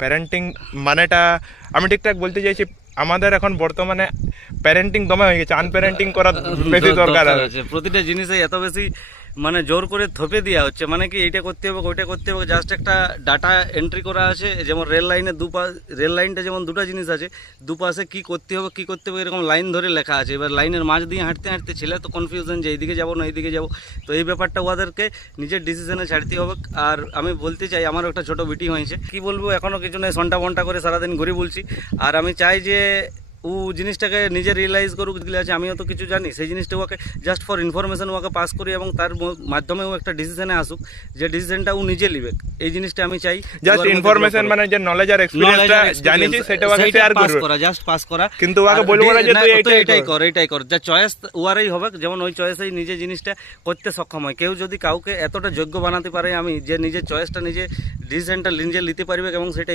Parenting মানেটা আমি ঠিকঠাক বলতে চাইছি, আমাদের এখন বর্তমানে প্যারেন্টিং দমে হয়ে গেছে, আনপ্যারেন্টিং করা বেশি দরকার আছে। প্রতিটা জিনিসে এত বেশি মানে জোর করে থপে দেওয়া হচ্ছে, মানে কি এইটা করতে হবে ওইটা করতে হবে, জাস্ট একটা ডাটা এন্ট্রি করা আছে। যেমন রেল লাইনে রেল লাইনটা যেমন দুটো জিনিস আছে, দুপাশে কি করতে হবে এরকম লাইন ধরে লেখা আছে। এবার লাইনের মাঝ দিয়ে হাঁটতে হাঁটতে ছেলে তো কনফিউশন যে এইদিকে যাবো না এইদিকে যাবো। তো এই ব্যাপারটা ওদেরকে নিজের ডিসিশনে ছাড়তে হবে। আর আমি বলতে চাই, আমার একটা ছোট বিটি হয়েছে, কি বলবো, এখনও কিছু নেই, সন্টা বন্টা করে সারাদিন ঘুরে বলছি। আর আমি চাই যে ও জিনিসটাকে নিজে রিয়েলাইজ করুক, যেগুলো আছে আমিও তো কিছু জানি, সেই জিনিসটা ওকে just for information okay pass করি, এবং তার মাধ্যমে ও একটা ডিসিশনে আসুক, যে ডিসিশনটা ও নিজে নিবে। এই জিনিসটা আমি চাই। জাস্ট ইনফরমেশন মানে যে নলেজ আর এক্সপেরিয়েন্সটা জানিছি সেটা ওকে শেয়ার করব, জাস্ট পাস করা। কিন্তু ওকে বলবো না যে তুই এইটাই কর, যা চয়েস ওয়ারই হবে, যেমন ওই চয়েসেই নিজে জিনিসটা করতে সক্ষম হয়। কেউ যদি কাউকে এতটা যোগ্য বানাতে পারে আমি, যে নিজের চয়েসটা নিজে ডিসিশনটা নিজে নিতে পারবে এবং সেটা